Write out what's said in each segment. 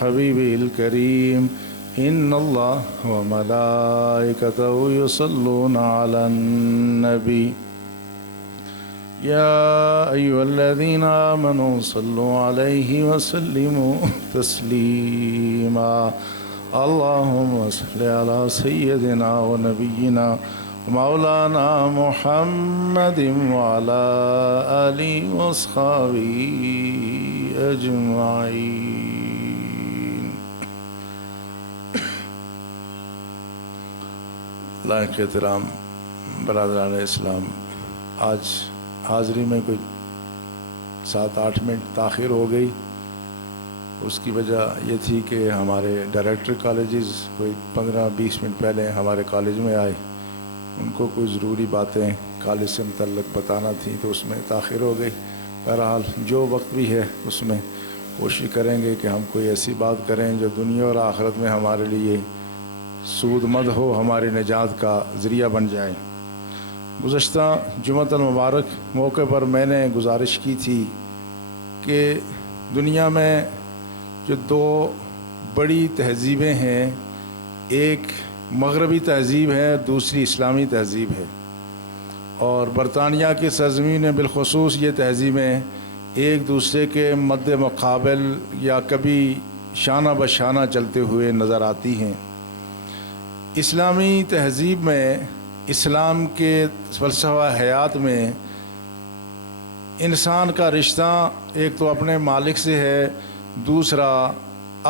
حبيبه الكريم إن الله وملائكته يصلون على النبي يا أيها الذين آمنوا صلوا عليه وسلموا تسليما اللهم صل على سيدنا ونبينا مولانا محمد وعلى آله وأصحابه أجمعين. لائق احترام برادران اسلام، آج حاضری میں کوئی 7-8 منٹ تاخیر ہو گئی. اس کی وجہ یہ تھی کہ ہمارے ڈائریکٹر کالجز کوئی 15-20 منٹ پہلے ہمارے کالج میں آئے. ان کو کوئی ضروری باتیں کالج سے متعلق بتانا تھیں تو اس میں تاخیر ہو گئی. بہرحال جو وقت بھی ہے اس میں کوشش کریں گے کہ ہم کوئی ایسی بات کریں جو دنیا اور آخرت میں ہمارے لیے سود مند ہو، ہماری نجات کا ذریعہ بن جائیں. گزشتہ جمعۃ المبارک موقع پر میں نے گزارش کی تھی کہ دنیا میں جو 2 بڑی تہذیبیں ہیں، ایک مغربی تہذیب ہے، دوسری اسلامی تہذیب ہے، اور برطانیہ کی سرزمین میں بالخصوص یہ تہذیبیں ایک دوسرے کے مد مقابل یا کبھی شانہ بشانہ چلتے ہوئے نظر آتی ہیں. اسلامی تہذیب میں، اسلام کے فلسفہ حیات میں انسان کا رشتہ ایک تو اپنے مالک سے ہے، دوسرا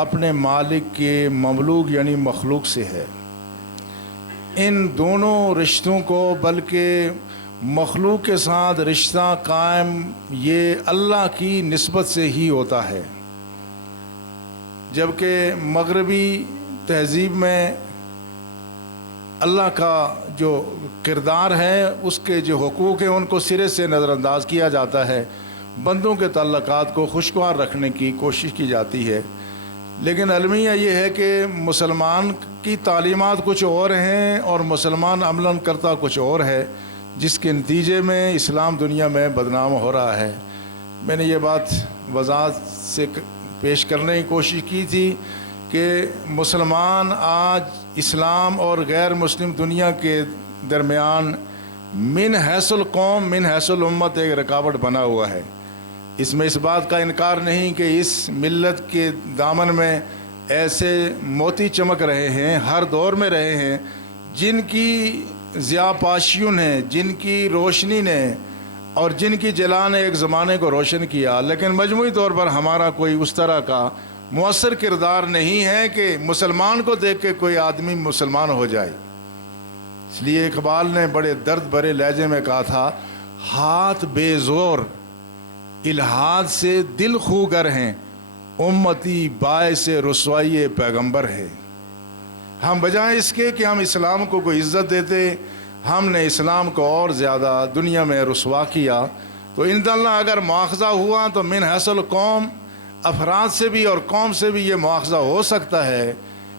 اپنے مالک کے مملوک یعنی مخلوق سے ہے. ان دونوں رشتوں کو، بلکہ مخلوق کے ساتھ رشتہ قائم یہ اللہ کی نسبت سے ہی ہوتا ہے، جبکہ مغربی تہذیب میں اللہ کا جو کردار ہے، اس کے جو حقوق ہیں ان کو سرے سے نظر انداز کیا جاتا ہے. بندوں کے تعلقات کو خوشگوار رکھنے کی کوشش کی جاتی ہے. لیکن المیہ یہ ہے کہ مسلمان کی تعلیمات کچھ اور ہیں اور مسلمان عملاً کرتا کچھ اور ہے، جس کے نتیجے میں اسلام دنیا میں بدنام ہو رہا ہے. میں نے یہ بات وضاحت سے پیش کرنے کی کوشش کی تھی کہ مسلمان آج اسلام اور غیر مسلم دنیا کے درمیان من حیث القوم من حیث الامت ایک رکاوٹ بنا ہوا ہے. اس میں اس بات کا انکار نہیں کہ اس ملت کے دامن میں ایسے موتی چمک رہے ہیں، ہر دور میں رہے ہیں، جن کی ضیاء پاشیوں نے، جن کی روشنی نے اور جن کی جلا نے ایک زمانے کو روشن کیا. لیکن مجموعی طور پر ہمارا کوئی اس طرح کا مؤثر کردار نہیں ہے کہ مسلمان کو دیکھ کے کوئی آدمی مسلمان ہو جائے. اس لیے اقبال نے بڑے درد بھرے لہجے میں کہا تھا، ہاتھ بے زور الحاد سے دل خوگر ہیں، امتی باعث رسوائی پیغمبر ہے. ہم بجائے اس کے کہ ہم اسلام کو کوئی عزت دیتے، ہم نے اسلام کو اور زیادہ دنیا میں رسوا کیا. تو انشاءاللہ اگر مواخذہ ہوا تو من حیث القوم افراد سے بھی اور قوم سے بھی یہ مواخذہ ہو سکتا ہے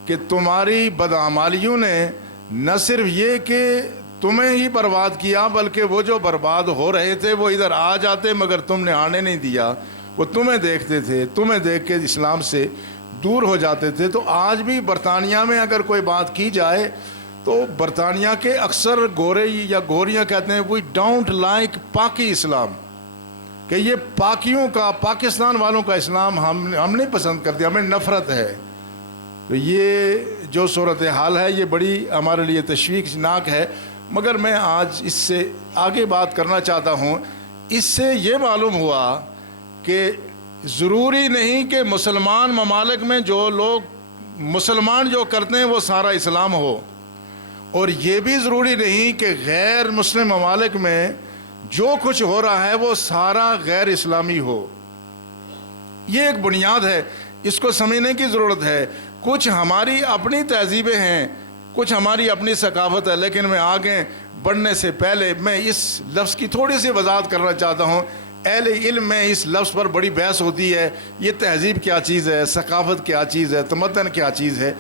کہ تمہاری بدعمالیوں نے نہ صرف یہ کہ تمہیں ہی برباد کیا، بلکہ وہ جو برباد ہو رہے تھے وہ ادھر آ جاتے مگر تم نے آنے نہیں دیا. وہ تمہیں دیکھتے تھے، تمہیں دیکھ کے اسلام سے دور ہو جاتے تھے. تو آج بھی برطانیہ میں اگر کوئی بات کی جائے تو برطانیہ کے اکثر گورے یا گوریاں کہتے ہیں وی ڈونٹ لائک پاکی اسلام، کہ یہ پاکیوں کا، پاکستان والوں کا اسلام ہم نہیں پسند کرتے، ہمیں نفرت ہے. تو یہ جو صورتحال ہے یہ بڑی ہمارے لیے تشویشناک ہے. مگر میں آج اس سے آگے بات کرنا چاہتا ہوں. اس سے یہ معلوم ہوا کہ ضروری نہیں کہ مسلمان ممالک میں جو لوگ مسلمان جو کرتے ہیں وہ سارا اسلام ہو، اور یہ بھی ضروری نہیں کہ غیر مسلم ممالک میں جو کچھ ہو رہا ہے وہ سارا غیر اسلامی ہو. یہ ایک بنیاد ہے، اس کو سمجھنے کی ضرورت ہے. کچھ ہماری اپنی تہذیبیں ہیں، کچھ ہماری اپنی ثقافت ہے. لیکن میں آگے بڑھنے سے پہلے میں اس لفظ کی تھوڑی سی وضاحت کرنا چاہتا ہوں. اہل علم میں اس لفظ پر بڑی بحث ہوتی ہے، یہ تہذیب کیا چیز ہے، ثقافت کیا چیز ہے، تمدن کیا چیز ہے.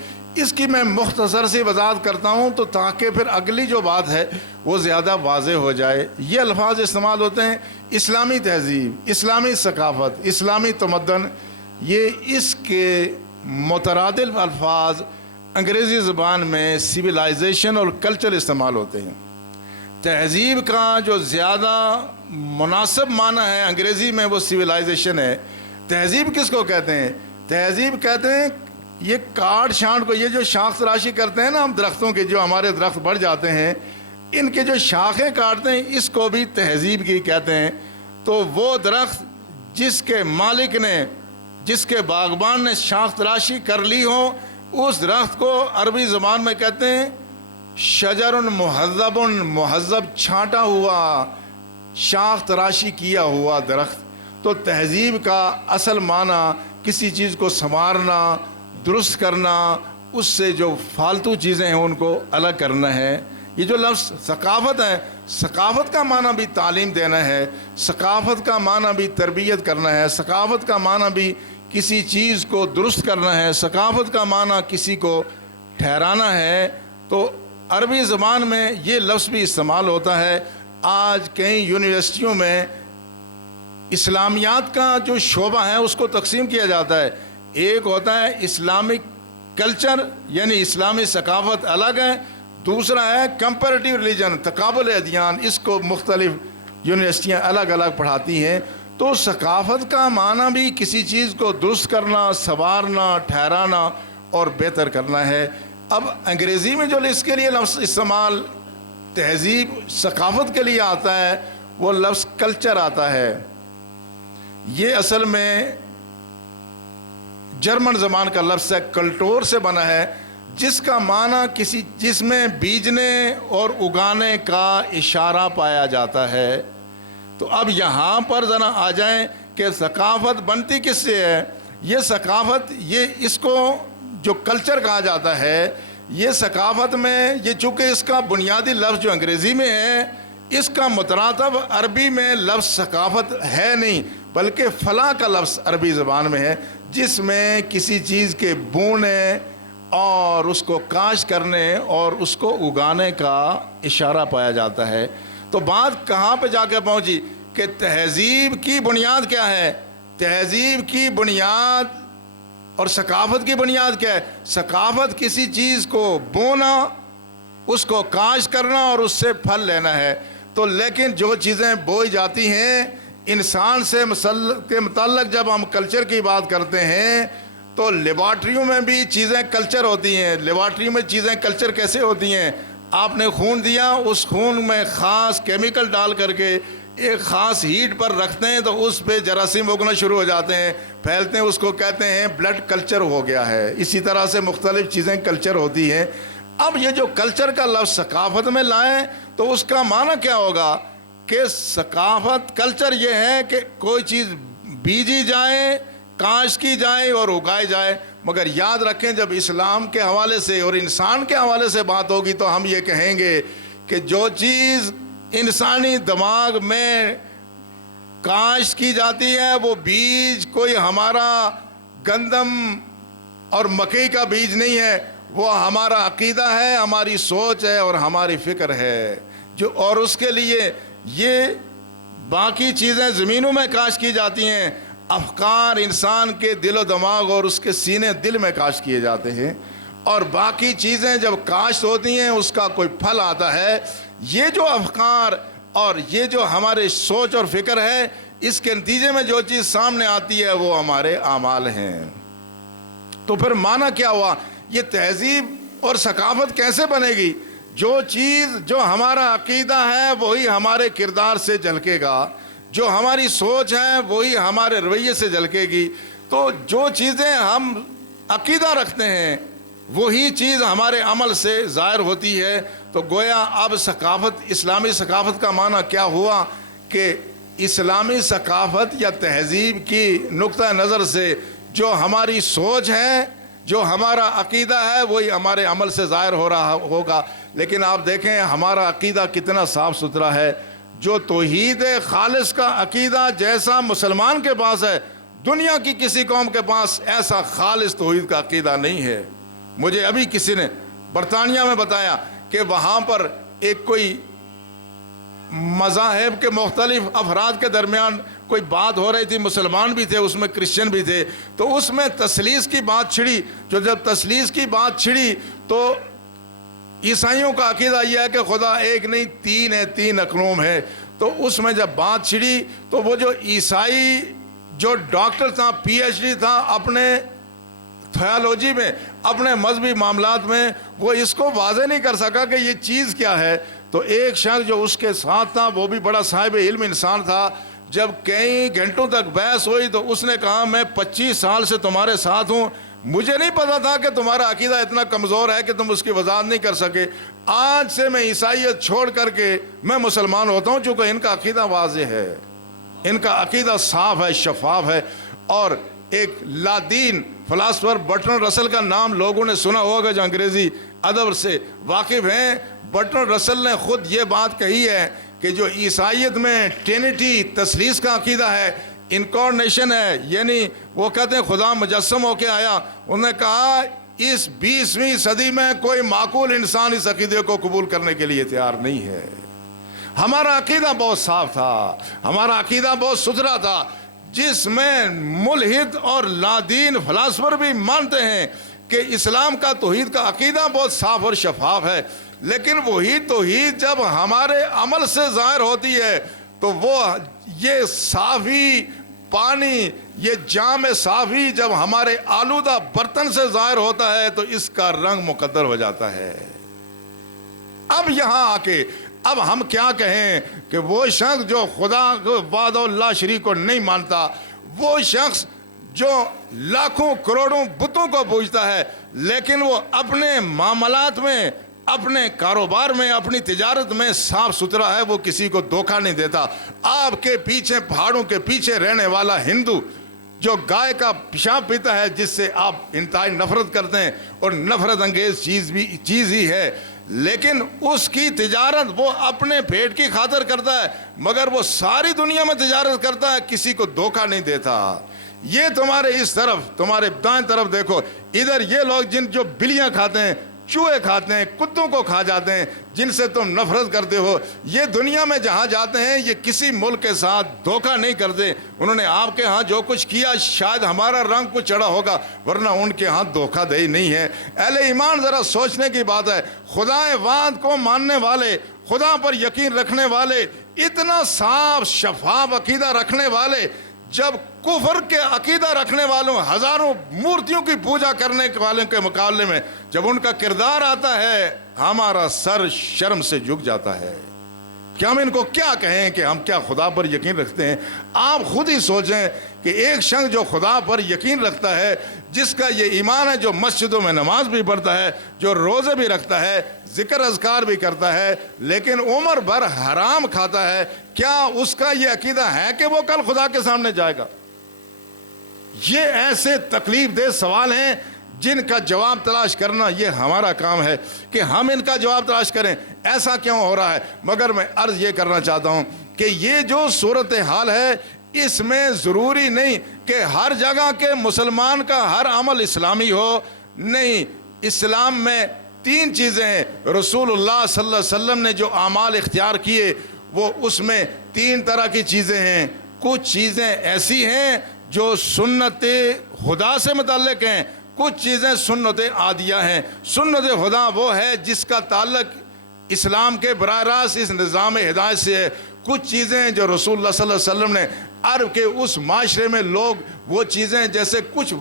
اس کی میں مختصر سی وضاحت کرتا ہوں تو تاکہ پھر اگلی جو بات ہے وہ زیادہ واضح ہو جائے. یہ الفاظ استعمال ہوتے ہیں اسلامی تہذیب، اسلامی ثقافت، اسلامی تمدن. یہ اس کے مترادف الفاظ انگریزی زبان میں سویلائزیشن اور کلچر استعمال ہوتے ہیں۔ تہذیب کا جو زیادہ مناسب معنی ہے انگریزی میں وہ سویلائزیشن ہے۔ تہذیب کس کو کہتے ہیں؟ تہذیب کہتے ہیں یہ کاٹ چھانٹ کو، یہ جو شاخ تراشی کرتے ہیں نا ہم درختوں کے، جو ہمارے درخت بڑھ جاتے ہیں ان کے جو شاخیں کاٹتے ہیں اس کو بھی تہذیب کی کہتے ہیں۔ تو وہ درخت جس کے مالک نے، جس کے باغبان نے شاخ تراشی کر لی ہو، اس درخت کو عربی زبان میں کہتے ہیں شجر مہذب، مہذب چھانٹا ہوا، شاخ تراشی کیا ہوا درخت۔ تو تہذیب کا اصل معنی کسی چیز کو سنوارنا، درست کرنا، اس سے جو فالتو چیزیں ہیں ان کو الگ کرنا ہے۔ یہ جو لفظ ثقافت ہے، ثقافت کا معنی بھی تعلیم دینا ہے، ثقافت کا معنی بھی تربیت کرنا ہے، ثقافت کا معنی بھی کسی چیز کو درست کرنا ہے، ثقافت کا معنی کسی کو ٹھہرانا ہے۔ تو عربی زبان میں یہ لفظ بھی استعمال ہوتا ہے۔ آج کئی یونیورسٹیوں میں اسلامیات کا جو شعبہ ہے اس کو تقسیم کیا جاتا ہے۔ ایک ہوتا ہے اسلامک کلچر، یعنی اسلامی ثقافت الگ ہے، دوسرا ہے کمپیریٹیو ریلیجن، تقابل ادیان، اس کو مختلف یونیورسٹیاں الگ الگ پڑھاتی ہیں۔ تو ثقافت کا معنی بھی کسی چیز کو درست کرنا، سنوارنا، ٹھہرانا اور بہتر کرنا ہے۔ اب انگریزی میں جو اس کے لیے لفظ استعمال تہذیب ثقافت کے لیے آتا ہے وہ لفظ کلچر آتا ہے۔ یہ اصل میں جرمن زبان کا لفظ ہے، کلٹور سے بنا ہے، جس کا معنی جس میں بیجنے اور اگانے کا اشارہ پایا جاتا ہے۔ تو اب یہاں پر ذرا آ جائیں کہ ثقافت بنتی کس سے ہے۔ یہ ثقافت، یہ اس کو جو کلچر کہا جاتا ہے، یہ ثقافت میں، یہ چونکہ اس کا بنیادی لفظ جو انگریزی میں ہے اس کا مترادف عربی میں لفظ ثقافت ہے نہیں، بلکہ فلاں کا لفظ عربی زبان میں ہے، جس میں کسی چیز کے بونے اور اس کو کاشت کرنے اور اس کو اگانے کا اشارہ پایا جاتا ہے۔ تو بات کہاں پہ جا کے پہنچی کہ تہذیب کی بنیاد کیا ہے؟ تہذیب کی بنیاد اور ثقافت کی بنیاد کیا ہے؟ ثقافت کسی چیز کو بونا، اس کو کاشت کرنا اور اس سے پھل لینا ہے۔ تو لیکن جو چیزیں بوئی جاتی ہیں انسان سے کے متعلق، جب ہم کلچر کی بات کرتے ہیں تو لیبارٹریوں میں بھی چیزیں کلچر ہوتی ہیں۔ لیبارٹری میں چیزیں کلچر کیسے ہوتی ہیں؟ آپ نے خون دیا، اس خون میں خاص کیمیکل ڈال کر کے ایک خاص ہیٹ پر رکھتے ہیں تو اس پہ جراثیم اگنا شروع ہو جاتے ہیں، پھیلتے ہیں، اس کو کہتے ہیں بلڈ کلچر ہو گیا ہے۔ اسی طرح سے مختلف چیزیں کلچر ہوتی ہیں۔ اب یہ جو کلچر کا لفظ ثقافت میں لائیں تو اس کا معنی کیا ہوگا کہ ثقافت، کلچر یہ ہے کہ کوئی چیز بیجی جائے، کاشت کی جائے اور اگائی جائے۔ مگر یاد رکھیں جب اسلام کے حوالے سے اور انسان کے حوالے سے بات ہوگی تو ہم یہ کہیں گے کہ جو چیز انسانی دماغ میں کاشت کی جاتی ہے وہ بیج کوئی ہمارا گندم اور مکئی کا بیج نہیں ہے، وہ ہمارا عقیدہ ہے، ہماری سوچ ہے اور ہماری فکر ہے جو، اور اس کے لیے یہ باقی چیزیں زمینوں میں کاشت کی جاتی ہیں، افکار انسان کے دل و دماغ اور اس کے سینے دل میں کاشت کیے جاتے ہیں، اور باقی چیزیں جب کاشت ہوتی ہیں اس کا کوئی پھل آتا ہے۔ یہ جو افکار اور یہ جو ہمارے سوچ اور فکر ہے، اس کے نتیجے میں جو چیز سامنے آتی ہے وہ ہمارے اعمال ہیں۔ تو پھر معنی کیا ہوا؟ یہ تہذیب اور ثقافت کیسے بنے گی؟ جو چیز، جو ہمارا عقیدہ ہے وہی ہمارے کردار سے جھلکے گا، جو ہماری سوچ ہے وہی ہمارے رویے سے جھلکے گی۔ تو جو چیزیں ہم عقیدہ رکھتے ہیں وہی چیز ہمارے عمل سے ظاہر ہوتی ہے۔ تو گویا اب ثقافت، اسلامی ثقافت کا معنی کیا ہوا کہ اسلامی ثقافت یا تہذیب کی نقطہ نظر سے جو ہماری سوچ ہے، جو ہمارا عقیدہ ہے وہی ہمارے عمل سے ظاہر ہو رہا ہوگا۔ لیکن آپ دیکھیں ہمارا عقیدہ کتنا صاف ستھرا ہے۔ جو توحید خالص کا عقیدہ جیسا مسلمان کے پاس ہے، دنیا کی کسی قوم کے پاس ایسا خالص توحید کا عقیدہ نہیں ہے۔ مجھے ابھی کسی نے برطانیہ میں بتایا کہ وہاں پر ایک کوئی مذاہب کے مختلف افراد کے درمیان کوئی بات ہو رہی تھی، مسلمان بھی تھے اس میں، کرسچن بھی تھے، تو اس میں تثلیث کی بات چھڑی. جب تثلیث کی بات چھڑی تو عیسائیوں کا عقیدہ یہ ہے کہ خدا ایک نہیں تین ہے، تین اقنوم ہے. تو اس میں جب بات چھڑی تو وہ جو عیسائی جو ڈاکٹر تھا، پی ایچ ڈی تھا اپنے تھیالوجی میں، اپنے مذہبی معاملات میں، وہ اس کو واضح نہیں کر سکا کہ یہ چیز کیا ہے. تو ایک شخص جو اس کے ساتھ تھا وہ بھی بڑا صاحب علم انسان تھا. جب کئی گھنٹوں تک بحث ہوئی تو اس نے کہا میں 25 سال سے تمہارے ساتھ ہوں، مجھے نہیں پتا تھا کہ تمہارا عقیدہ اتنا کمزور ہے کہ تم اس کی وضاحت نہیں کر سکے. آج سے میں عیسائیت چھوڑ کر کے میں مسلمان ہوتا ہوں، چونکہ ان کا عقیدہ واضح ہے، ان کا عقیدہ صاف ہے، شفاف ہے. اور ایک لادین فلاسفر برٹرن رسل کا نام لوگوں نے سنا ہوگا جو انگریزی ادب سے واقف ہیں. برٹرن رسل نے خود یہ بات کہی ہے کہ جو عیسائیت میں ٹرینٹی تثلیث کا عقیدہ ہے، انکارنیشن ہے، یعنی وہ کہتے ہیں خدا مجسم ہو کے آیا. انہوں نے کہا اس 20ویں صدی میں کوئی معقول انسان اس عقیدے کو قبول کرنے کے لیے تیار نہیں ہے. ہمارا عقیدہ بہت صاف تھا، ہمارا عقیدہ بہت ستھرا تھا، جس میں ملحد اور لادین فلاسفر بھی مانتے ہیں کہ اسلام کا توحید کا عقیدہ بہت صاف اور شفاف ہے. لیکن وہی توحید جب ہمارے عمل سے ظاہر ہوتی ہے تو وہ یہ صافی پانی، یہ جام صافی جب ہمارے آلودہ برتن سے ظاہر ہوتا ہے تو اس کا رنگ مقدر ہو جاتا ہے. اب یہاں آ کے اب ہم کیا کہیں کہ وہ شخص جو خدا وحدہ لا شریک کو نہیں مانتا، وہ شخص جو لاکھوں کروڑوں بتوں کو پوجتا ہے، لیکن وہ اپنے معاملات میں، اپنے کاروبار میں، اپنی تجارت میں صاف ستھرا ہے، وہ کسی کو دھوکہ نہیں دیتا. آپ کے پیچھے پہاڑوں کے پیچھے رہنے والا ہندو جو گائے کا پیشاب پیتا ہے، جس سے آپ انتہائی نفرت کرتے ہیں اور نفرت انگیز چیز ہی ہے، لیکن اس کی تجارت وہ اپنے پیٹ کی خاطر کرتا ہے، مگر وہ ساری دنیا میں تجارت کرتا ہے، کسی کو دھوکہ نہیں دیتا. یہ تمہارے اس طرف، تمہارے دائیں طرف دیکھو، ادھر یہ لوگ جو بلیاں کھاتے ہیں، چوہے کھاتے ہیں، کتوں کو کھا جاتے ہیں، جن سے تم نفرت کرتے ہو، یہ دنیا میں جہاں جاتے ہیں یہ کسی ملک کے ساتھ دھوکہ نہیں کرتے. انہوں نے آپ کے ہاں جو کچھ کیا شاید ہمارا رنگ کو چڑھا ہوگا، ورنہ ان کے ہاں دھوکہ دہی نہیں ہے. اہل ایمان ذرا سوچنے کی بات ہے، خدا وعد کو ماننے والے، خدا پر یقین رکھنے والے، اتنا صاف شفاف عقیدہ رکھنے والے، جب کفر کے عقیدہ رکھنے والوں، ہزاروں مورتیوں کی پوجا کرنے والوں کے مقابلے میں جب ان کا کردار آتا ہے، ہمارا سر شرم سے جھک جاتا ہے کہ ہم ان کو کیا کہیں کہ ہم کیا خدا پر یقین رکھتے ہیں. آپ خود ہی سوچیں کہ ایک شخص جو خدا پر یقین رکھتا ہے، جس کا یہ ایمان ہے، جو مسجدوں میں نماز بھی پڑھتا ہے، جو روزے بھی رکھتا ہے، ذکر اذکار بھی کرتا ہے، لیکن عمر بھر حرام کھاتا ہے، کیا اس کا یہ عقیدہ ہے کہ وہ کل خدا کے سامنے جائے گا؟ یہ ایسے تکلیف دہ سوال ہیں جن کا جواب تلاش کرنا یہ ہمارا کام ہے کہ ہم ان کا جواب تلاش کریں. ایسا کیوں ہو رہا ہے؟ مگر میں عرض یہ کرنا چاہتا ہوں کہ یہ جو صورتحال ہے، اس میں ضروری نہیں کہ ہر جگہ کے مسلمان کا ہر عمل اسلامی ہو. نہیں، اسلام میں 3 چیزیں ہیں. رسول اللہ صلی اللہ علیہ وسلم نے جو اعمال اختیار کیے وہ اس میں 3 طرح کی چیزیں ہیں. کچھ چیزیں ایسی ہیں جو سنت خدا سے متعلق ہیں، کچھ چیزیں سنت عادیہ ہیں. سنت خدا وہ ہے جس کا تعلق اسلام کے براہ راست اس نظام ہدایت سے ہے. کچھ چیزیں جو رسول اللہ صلی اللہ علیہ وسلم نے عرب کے اس معاشرے میں لوگ وہ چیزیں، جیسے کچھ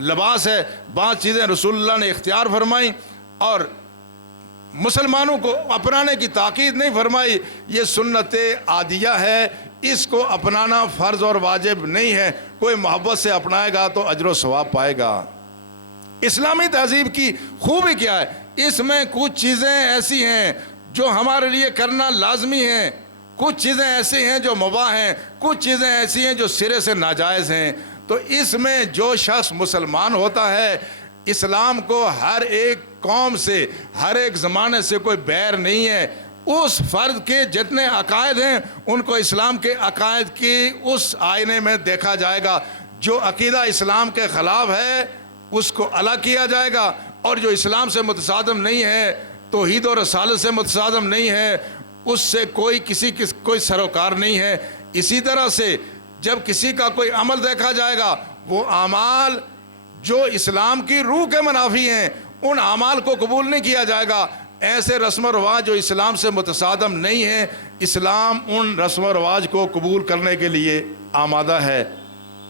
لباس ہے، بعض چیزیں رسول اللہ نے اختیار فرمائیں اور مسلمانوں کو اپنانے کی تاکید نہیں فرمائی. یہ سنت عادیہ ہے، اس کو اپنانا فرض اور واجب نہیں ہے. کوئی محبت سے اپنائے گا تو اجر و ثواب پائے گا. اسلامی تہذیب کی خوبی کیا ہے؟ اس میں کچھ چیزیں ایسی ہیں جو ہمارے لیے کرنا لازمی ہیں، کچھ چیزیں ایسی ہیں جو مباح ہیں، کچھ چیزیں ایسی ہیں جو سرے سے ناجائز ہیں. تو اس میں جو شخص مسلمان ہوتا ہے، اسلام کو ہر ایک قوم سے، ہر ایک زمانے سے کوئی بیر نہیں ہے. اس فرد کے جتنے عقائد ہیں ان کو اسلام کے عقائد کی اس آئینے میں دیکھا جائے گا. جو عقیدہ اسلام کے خلاف ہے اس کو الگ کیا جائے گا، اور جو اسلام سے متصادم نہیں ہے، توحید و رسالت سے متصادم نہیں ہے، اس سے کوئی سروکار نہیں ہے۔ اسی طرح سے جب کسی کا کوئی عمل دیکھا جائے گا، وہ اعمال جو اسلام کی روح کے منافی ہیں ان اعمال کو قبول نہیں کیا جائے گا۔ ایسے رسم و رواج جو اسلام سے متصادم نہیں ہیں، اسلام ان رسم و رواج کو قبول کرنے کے لیے آمادہ ہے،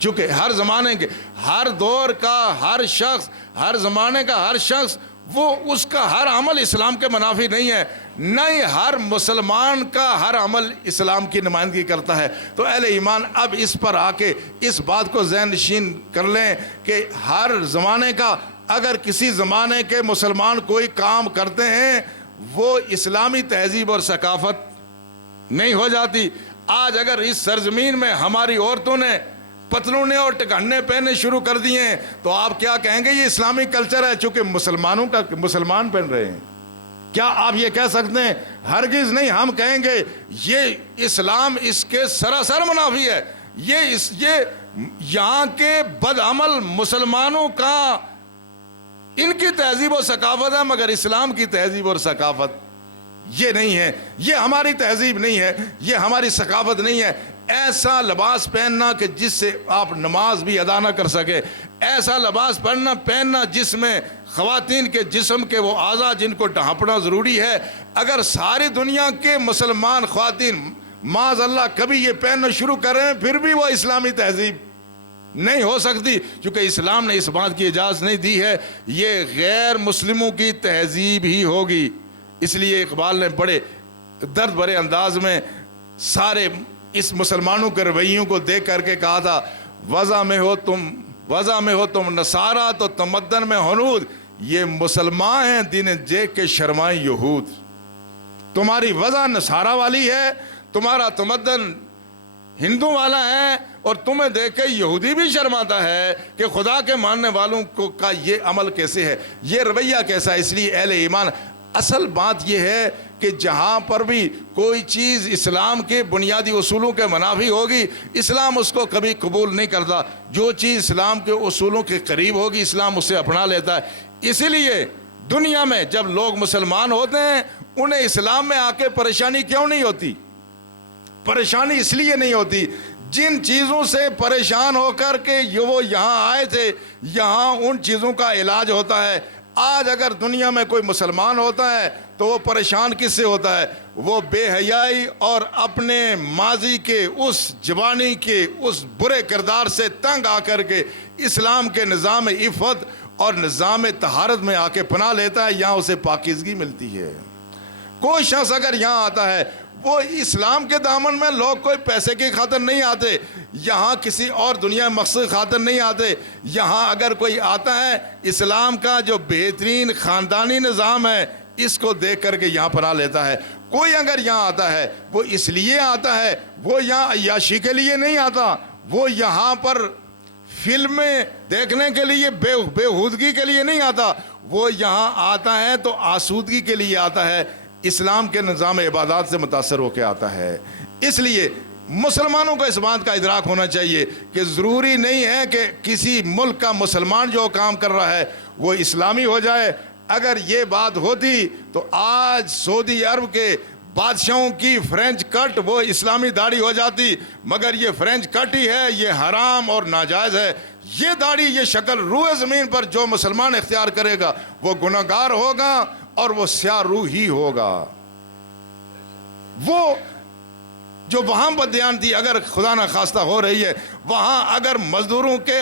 چونکہ ہر زمانے کے، ہر دور کا ہر شخص، ہر زمانے کا ہر شخص، وہ اس کا ہر عمل اسلام کے منافی نہیں ہے، نہ ہی ہر مسلمان کا ہر عمل اسلام کی نمائندگی کرتا ہے۔ تو اہل ایمان اب اس پر آ کے اس بات کو ذہن نشین کر لیں کہ ہر زمانے کا، اگر کسی زمانے کے مسلمان کوئی کام کرتے ہیں وہ اسلامی تہذیب اور ثقافت نہیں ہو جاتی۔ آج اگر اس سرزمین میں ہماری عورتوں نے پتلونے اور ٹکانے پہننے شروع کر دیے ہیں تو آپ کیا کہیں گے؟ یہ اسلامی کلچر ہے، چونکہ مسلمان پہن رہے ہیں۔ کیا آپ یہ کہہ سکتے ہیں؟ ہرگز نہیں۔ ہم کہیں گے یہ اسلام اس کے سراسر منافی ہے۔ یہ یہاں کے بدعمل مسلمانوں کا، ان کی تہذیب و ثقافت ہے، مگر اسلام کی تہذیب اور ثقافت یہ نہیں ہے، یہ ہماری تہذیب نہیں ہے، یہ ہماری ثقافت نہیں ہے۔ ایسا لباس پہننا کہ جس سے آپ نماز بھی ادا نہ کر سکے، ایسا لباس پہننا جس میں خواتین کے جسم کے وہ اعضاء جن کو ڈھانپنا ضروری ہے، اگر ساری دنیا کے مسلمان خواتین معاذ اللہ کبھی یہ پہننا شروع کریں پھر بھی وہ اسلامی تہذیب نہیں ہو سکتی، کیونکہ اسلام نے اس بات کی اجازت نہیں دی ہے۔ یہ غیر مسلموں کی تہذیب ہی ہوگی۔ اس لیے اقبال نے بڑے درد بھرے انداز میں سارے اس مسلمانوں کے رویوں کو دیکھ کر کے کہا تھا، وضع میں ہو تم نصارہ تو تمدن میں ہنود، یہ مسلمان ہیں دین دیکھ کے شرمائیں یہود۔ تمہاری وضع نصارہ والی ہے، تمہارا تمدن ہندو والا ہے، اور تمہیں دیکھ کے یہودی بھی شرماتا ہے کہ خدا کے ماننے والوں کا یہ عمل کیسے ہے، یہ رویہ کیسا ہے۔ اس لیے اہل ایمان، اصل بات یہ ہے کہ جہاں پر بھی کوئی چیز اسلام کے بنیادی اصولوں کے منافی ہوگی، اسلام اس کو کبھی قبول نہیں کرتا۔ جو چیز اسلام کے اصولوں کے قریب ہوگی اسلام اسے اپنا لیتا ہے۔ اسی لیے دنیا میں جب لوگ مسلمان ہوتے ہیں انہیں اسلام میں آ کے پریشانی کیوں نہیں ہوتی؟ پریشانی اس لیے نہیں ہوتی، جن چیزوں سے پریشان ہو کر کے وہ یہاں آئے تھے، یہاں ان چیزوں کا علاج ہوتا ہے۔ آج اگر دنیا میں کوئی مسلمان ہوتا ہے تو وہ پریشان کس سے ہوتا ہے؟ وہ بے حیائی اور اپنے ماضی کے اس جوانی کے اس برے کردار سے تنگ آ کر کے اسلام کے نظام عفت اور نظام طہارت میں آ کے پناہ لیتا ہے، یہاں اسے پاکیزگی ملتی ہے۔ کوئی شخص اگر یہاں آتا ہے، وہ اسلام کے دامن میں لوگ کوئی پیسے کی خاطر نہیں آتے، یہاں کسی اور دنیا مقصد خاطر نہیں آتے۔ یہاں اگر کوئی آتا ہے اسلام کا جو بہترین خاندانی نظام ہے اس کو دیکھ کر کے یہاں پناہ لیتا ہے۔ کوئی اگر یہاں آتا ہے وہ اس لیے آتا ہے، وہ یہاں عیاشی کے لیے نہیں آتا، وہ یہاں پر فلمیں دیکھنے کے لیے بےہودگی کے لیے نہیں آتا، وہ یہاں آتا ہے تو آسودگی کے لیے آتا ہے، اسلام کے نظام عبادات سے متاثر ہو کے آتا ہے۔ اس لیے مسلمانوں کو اس بات کا ادراک ہونا چاہیے کہ ضروری نہیں ہے کہ کسی ملک کا مسلمان جو کام کر رہا ہے وہ اسلامی ہو جائے۔ اگر یہ بات ہوتی تو آج سعودی عرب کے بادشاہوں کی فرینچ کٹ وہ اسلامی داڑھی ہو جاتی، مگر یہ فرینچ کٹ ہی ہے، یہ حرام اور ناجائز ہے۔ یہ داڑھی، یہ شکل روئے زمین پر جو مسلمان اختیار کرے گا وہ گناہگار ہوگا اور وہ سیاہ روح ہی ہوگا۔ وہ جو وہاں بددیانتی اگر خدا نہ خواستہ ہو رہی ہے، وہاں اگر مزدوروں کے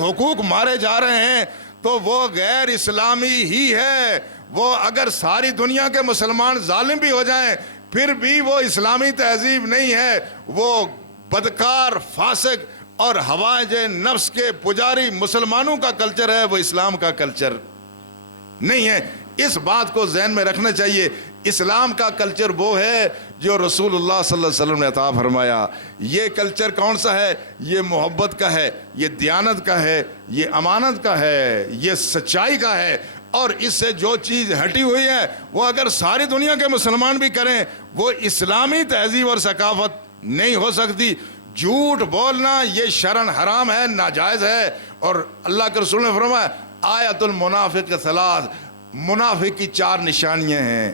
حقوق مارے جا رہے ہیں تو وہ غیر اسلامی ہی ہے۔ وہ اگر ساری دنیا کے مسلمان ظالم بھی ہو جائیں پھر بھی وہ اسلامی تہذیب نہیں ہے، وہ بدکار، فاسق اور ہوائج نفس کے پجاری مسلمانوں کا کلچر ہے، وہ اسلام کا کلچر نہیں ہے۔ اس بات کو ذہن میں رکھنا چاہیے۔ اسلام کا کلچر وہ ہے جو رسول اللہ صلی اللہ علیہ وسلم نے عطا فرمایا۔ یہ کلچر کون سا ہے؟ یہ محبت کا ہے، یہ دیانت کا ہے، یہ امانت کا ہے، یہ سچائی کا ہے۔ اور اس سے جو چیز ہٹی ہوئی ہے وہ اگر ساری دنیا کے مسلمان بھی کریں وہ اسلامی تہذیب اور ثقافت نہیں ہو سکتی۔ جھوٹ بولنا یہ شرعاً حرام ہے، ناجائز ہے۔ اور اللہ کے رسول نے فرمایا آیت المنافق ثلاث، منافق کی 4 نشانیاں ہیں۔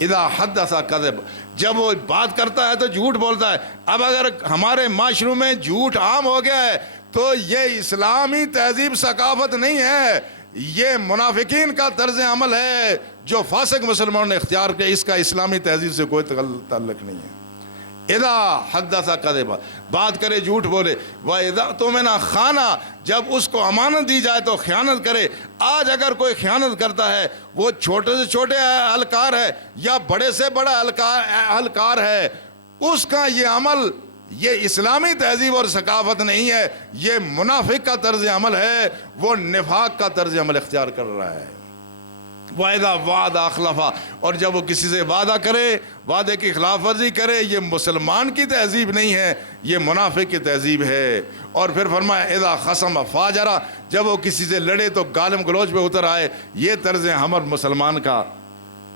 اذا حدث کذب، جب وہ بات کرتا ہے تو جھوٹ بولتا ہے۔ اب اگر ہمارے معاشروں میں جھوٹ عام ہو گیا ہے تو یہ اسلامی تہذیب ثقافت نہیں ہے، یہ منافقین کا طرز عمل ہے جو فاسق مسلمانوں نے اختیار کیا، اس کا اسلامی تہذیب سے کوئی تعلق نہیں ہے۔ اذا حدث کذب، بات کرے جھوٹ بولے، واذا اؤتمن خان، جب اس کو امانت دی جائے تو خیانت کرے۔ آج اگر کوئی خیانت کرتا ہے، وہ چھوٹے سے چھوٹے اہلکار ہے یا بڑے سے بڑا اہلکار ہے، اس کا یہ عمل، یہ اسلامی تہذیب اور ثقافت نہیں ہے، یہ منافق کا طرز عمل ہے، وہ نفاق کا طرز عمل اختیار کر رہا ہے۔ وَإِذَا وَعَدَ أَخْلَفَ، اور جب وہ کسی سے وعدہ کرے، وعدے کی خلاف ورزی کرے، یہ مسلمان کی تہذیب نہیں ہے، یہ منافق کی تہذیب ہے۔ اور پھر فرمایا اِذَا خَصَمَ فَاجَرَ، جب وہ کسی سے لڑے تو گالم گلوچ پہ اتر آئے، یہ طرز عمل مسلمان کا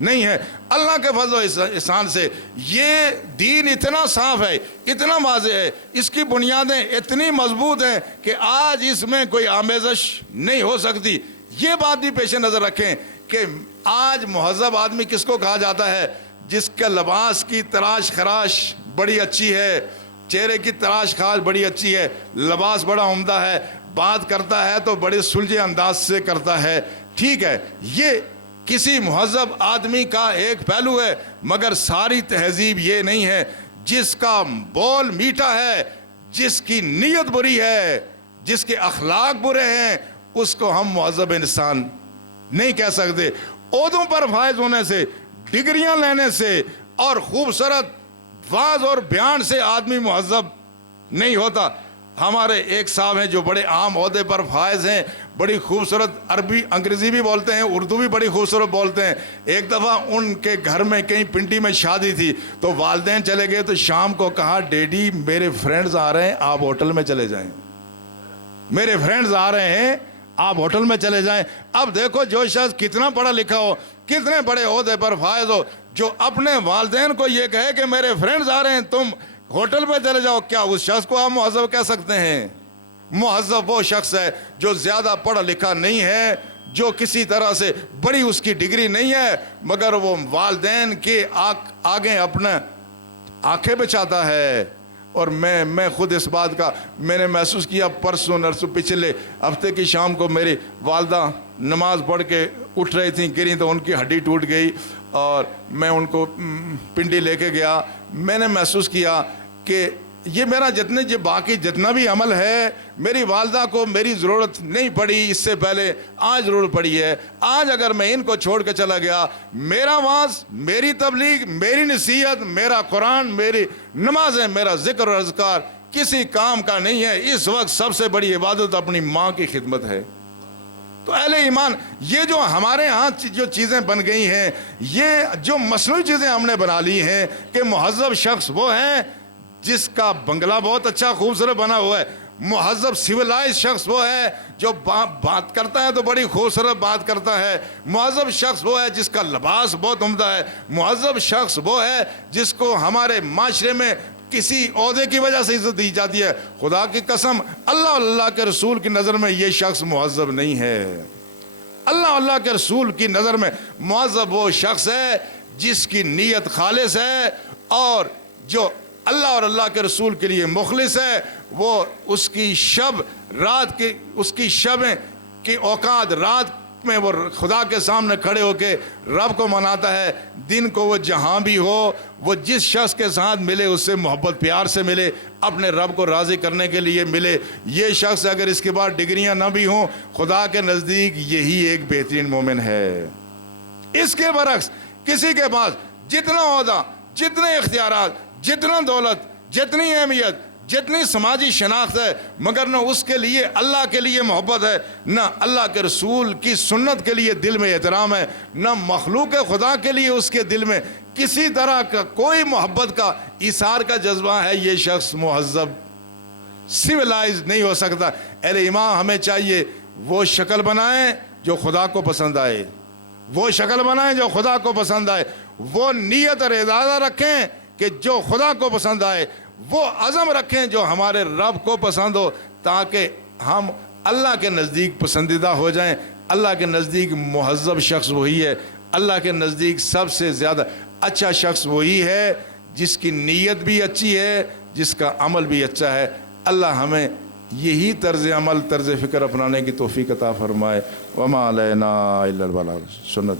نہیں ہے۔ اللہ کے فضل و احسان سے یہ دین اتنا صاف ہے، اتنا واضح ہے، اس کی بنیادیں اتنی مضبوط ہیں کہ آج اس میں کوئی آمیزش نہیں ہو سکتی۔ یہ بات بھی پیش نظر رکھیں کہ آج مہذب آدمی کس کو کہا جاتا ہے؟ جس کے لباس کی تراش خراش بڑی اچھی ہے، چہرے کی تراش خراش بڑی اچھی ہے، لباس بڑا عمدہ ہے، بات کرتا ہے تو بڑے سلجھے انداز سے کرتا ہے، ٹھیک ہے، یہ کسی مہذب آدمی کا ایک پہلو ہے، مگر ساری تہذیب یہ نہیں ہے۔ جس کا بول میٹھا ہے، جس کی نیت بری ہے، جس کے اخلاق برے ہیں، اس کو ہم مہذب انسان نہیں کہہ سکتے۔ عہدوں پر فائز ہونے سے، ڈگریاں لینے سے اور خوبصورت واز اور بیان سے آدمی مہذب نہیں ہوتا۔ ہمارے ایک صاحب ہیں جو بڑے عام عہدے پر فائز ہیں، بڑی خوبصورت عربی انگریزی بھی بولتے ہیں، اردو بھی بڑی خوبصورت بولتے ہیں۔ ایک دفعہ ان کے گھر میں کہیں پنڈی میں شادی تھی تو والدین چلے گئے تو شام کو کہا ڈیڈی میرے فرینڈز آ رہے ہیں، آپ ہوٹل میں چلے جائیں، میرے فرینڈز آ رہے ہیں آپ ہوٹل میں چلے جائیں۔ اب دیکھو جو شخص کتنا پڑھا لکھا ہو، کتنے بڑے عہدے پر فائز ہو، جو اپنے والدین کو یہ کہے کہ میرے فرینڈز آ رہے ہیں تم ہوٹل پہ چلے جاؤ، کیا اس شخص کو آپ مہذب کہہ سکتے ہیں؟ مہذب وہ شخص ہے جو زیادہ پڑھا لکھا نہیں ہے، جو کسی طرح سے بڑی اس کی ڈگری نہیں ہے، مگر وہ والدین کے آگے اپنا آنکھیں بچاتا ہے۔ اور میں خود اس بات کا میں نے محسوس کیا، پرسوں نرسوں پچھلے ہفتے کی شام کو میری والدہ نماز پڑھ کے اٹھ رہی تھیں، گریں تو ان کی ہڈی ٹوٹ گئی، اور میں ان کو پنڈی لے کے گیا۔ میں نے محسوس کیا کہ یہ میرا باقی جتنا بھی عمل ہے، میری والدہ کو میری ضرورت نہیں پڑی اس سے پہلے، آج ضرورت پڑی ہے۔ آج اگر میں ان کو چھوڑ کے چلا گیا، میرا واعظ، میری تبلیغ، میری نصیحت، میرا قرآن، میری نمازیں، میرا ذکر اور اذکار کسی کام کا نہیں ہے۔ اس وقت سب سے بڑی عبادت اپنی ماں کی خدمت ہے۔ تو اہل ایمان، یہ جو ہمارے ہاں جو چیزیں بن گئی ہیں، یہ جو مصنوعی چیزیں ہم نے بنا لی ہیں کہ مہذب شخص وہ ہیں جس کا بنگلہ بہت اچھا خوبصورت بنا ہوا ہے، مہذب سویلائز شخص وہ ہے جو بات کرتا ہے تو بڑی خوبصورت بات کرتا ہے، مہذب شخص وہ ہے جس کا لباس بہت عمدہ ہے، مہذب شخص وہ ہے جس کو ہمارے معاشرے میں کسی عہدے کی وجہ سے عزت دی جاتی ہے۔ خدا کی قسم، اللہ اور اللہ کے رسول کی نظر میں یہ شخص مہذب نہیں ہے۔ اللہ اور اللہ کے رسول کی نظر میں مہذب وہ شخص ہے جس کی نیت خالص ہے، اور جو اللہ اور اللہ کے رسول کے لیے مخلص ہے، وہ اس کی شبیں کی اوقات رات میں وہ خدا کے سامنے کھڑے ہو کے رب کو مناتا ہے، دن کو وہ جہاں بھی ہو، وہ جس شخص کے ساتھ ملے اس سے محبت پیار سے ملے، اپنے رب کو راضی کرنے کے لیے ملے۔ یہ شخص اگر اس کے بعد ڈگریاں نہ بھی ہوں، خدا کے نزدیک یہی ایک بہترین مومن ہے۔ اس کے برعکس کسی کے پاس جتنا عہدہ، جتنے اختیارات، جتنا دولت، جتنی اہمیت، جتنی سماجی شناخت ہے، مگر نہ اس کے لیے اللہ کے لیے محبت ہے، نہ اللہ کے رسول کی سنت کے لیے دل میں احترام ہے، نہ مخلوق خدا کے لیے اس کے دل میں کسی طرح کا کوئی محبت کا ایثار کا جذبہ ہے، یہ شخص مہذب سویلائز نہیں ہو سکتا۔ اہل ایمان، ہمیں چاہیے وہ شکل بنائیں جو خدا کو پسند آئے، وہ شکل بنائیں جو خدا کو پسند آئے، وہ نیت اور ارادہ رکھیں کہ جو خدا کو پسند آئے، وہ عزم رکھیں جو ہمارے رب کو پسند ہو، تاکہ ہم اللہ کے نزدیک پسندیدہ ہو جائیں۔ اللہ کے نزدیک مہذب شخص وہی ہے، اللہ کے نزدیک سب سے زیادہ اچھا شخص وہی ہے جس کی نیت بھی اچھی ہے، جس کا عمل بھی اچھا ہے۔ اللہ ہمیں یہی طرز عمل، طرز فکر اپنانے کی توفیق عطا فرمائے۔ وما علینا الا البلاغ سنت۔